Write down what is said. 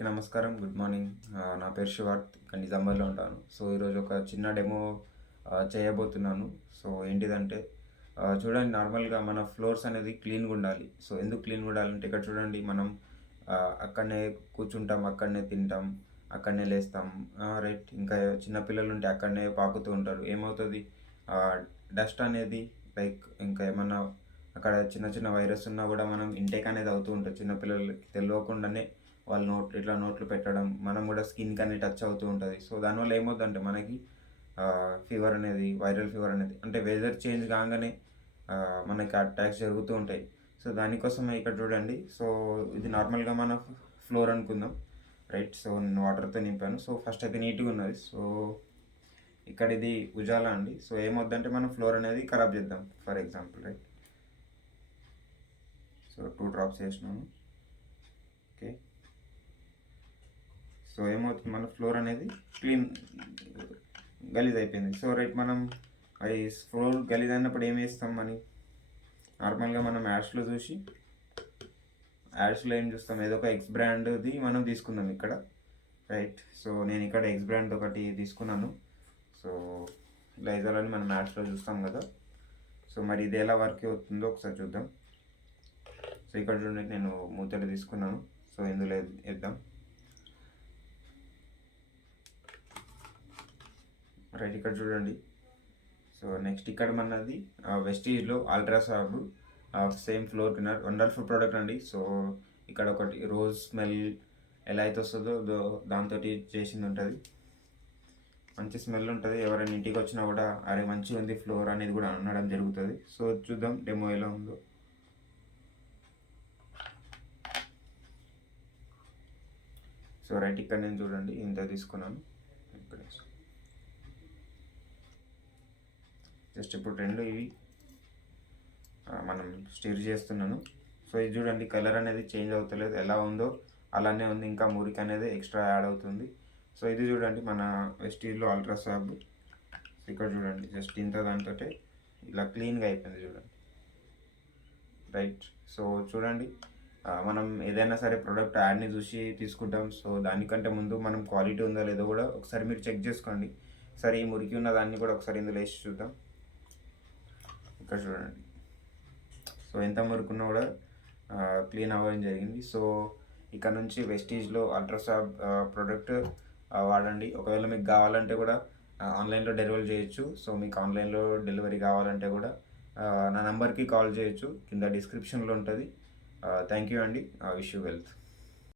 అందరికీ నమస్కారం. Good morning. నా పేరు శివార్త్. ఇక్కడ నిజామాబాద్‌లో ఉంటాను. సో, ఈరోజు ఒక చిన్న డెమో చేయబోతున్నాను. సో, ఏంటిదంటే చూడండి, నార్మల్‌గా మన ఫ్లోర్స్ అనేది క్లీన్‌గా ఉండాలి. సో, ఎందుకు క్లీన్‌గా ఉండాలంటే ఇక్కడ చూడండి, మనం అక్కడనే కూర్చుంటాం, అక్కడనే తింటాం, అక్కడనే లేస్తాం. రైట్. ఇంకా చిన్న పిల్లలుంటే అక్కడనే పాకుతూ ఉంటారు. ఏమవుతది, డస్ట్ అనేది లైక్ ఇంకా ఏమన్నా అక్కడ చిన్న చిన్న వైరస్ ఉన్నా గూడా మనం ఇంటేక్ అనేది అవుతూ ఉంటది. చిన్న పిల్లలకి తెలవకుండానే వాళ్ళు ఇట్లా నోట్లో పెట్టడం, మనం గూడా స్కిన్‌కి అనేది టచ్ అవుతూ ఉంటది. సో, దానివల్ల ఏమవుద్దంటే మనకి ఫీవర్ అనేది, వైరల్ ఫీవర్ అనేది, అంటే వెదర్ చేంజ్ కాంగానే మనకి అటాక్స్ జరుగుతూ ఉంటాయి. సో, దానికోసమే ఇక్కడ చూడండి. సో, ఇది నార్మల్‌గా మన ఫ్లోర్ అనుకుందాం. రైట్. సో, నేను వాటర్‌తో నింపాను. సో, ఫస్ట్ అయితే నీట్‌గా ఉన్నది. సో, ఇక్కడ ఇది ఉజాలా అండి. సో, ఏమవుద్దంటే మనం ఫ్లోర్ అనేది ఖరాబ్ చేద్దాం. For example right. So, 2 drops ఏసినాను. ఓకే. సో, ఏమవుతుంది, మన ఫ్లోర్ అనేది క్లీన్ గలీజ్ అయిపోయింది. సో, రైట్, మనం అది ఫ్లోర్ గలీజ్ అయినప్పుడు ఏం చేస్తాం, నార్మల్గా మనం యాడ్స్లో చూసి, యాడ్స్లో ఏం చూస్తాం, ఏదో ఒక ఎక్స్ బ్రాండ్ది మనం తీసుకుందాం ఇక్కడ. రైట్. సో, నేను ఇక్కడ ఎక్స్ బ్రాండ్ ఒకటి తీసుకున్నాను. సో, లైజాల్ అని మనం యాడ్స్లో చూస్తాం కదా. సో, మరి ఇది ఎలా వర్క్ అవుతుందో ఒకసారి చూద్దాం. సో, ఇక్కడ చూడండి, నేను మూతలు తీసుకున్నాను. సో, ఇందులో వేద్దాం. రైట్. ఇక్కడ చూడండి. సో, నెక్స్ట్ ఇక్కడ మనది వెస్టీజ్లో అల్ట్రా సాబ్ same floor cleaner, wonderful product అండి. సో, ఇక్కడ ఒకటి రోజ్ స్మెల్ ఎలా అయితే వస్తుందో దాంతో చేసింది ఉంటుంది. మంచి స్మెల్ ఉంటుంది. ఎవరైనా ఇంటికి వచ్చినా కూడా అరే మంచిగా ఉంది ఫ్లోర్ అనేది కూడా అనడం జరుగుతుంది. సో, చూద్దాం డెమో ఎలా ఉందో. సో, రైట్, ఇక్కడ నేను చూడండి ఇంత తీసుకున్నాను. జస్ట్ ఇప్పుడు రెండు ఇవి మనం స్టిర్ చేస్తున్నాను. సో, ఇది చూడండి, కలర్ అనేది చేంజ్ అవుతలేదు, ఎలా ఉందో అలానే ఉంది. ఇంకా మురికి అనేది ఎక్స్ట్రా యాడ్ అవుతుంది. సో, ఇది చూడండి మన వెస్టీజ్లో అల్ట్రా సాబ్. ఇక్కడ చూడండి, జస్ట్ ఇంత దాంతో ఇలా క్లీన్గా అయిపోయింది చూడండి. రైట్. సో, చూడండి, మనం ఏదైనా సరే ప్రోడక్ట్ యాడ్ని చూసి తీసుకుంటాం. సో, దానికంటే ముందు మనం క్వాలిటీ ఉందో లేదో కూడా ఒకసారి మీరు చెక్ చేసుకోండి. సరే, ఈ మురికి ఉన్న దాన్ని కూడా ఒకసారి ఇందులో వేసి చూద్దాం. ఇక్కడ చూడండి. సో, ఎంత మురుకున్నా కూడా క్లీన్ అవ్వడం జరిగింది. సో, ఇక్కడ నుంచి వెస్టీజ్లో అల్ట్రాసాబ్ ప్రోడక్ట్ వాడండి. ఒకవేళ మీకు కావాలంటే కూడా ఆన్లైన్లో డెలివరీ చేయొచ్చు. సో, మీకు ఆన్లైన్లో డెలివరీ కావాలంటే కూడా నా నెంబర్కి కాల్ చేయొచ్చు, కింద డిస్క్రిప్షన్లో ఉంటుంది. థ్యాంక్ యూ అండి. Wish you wealth.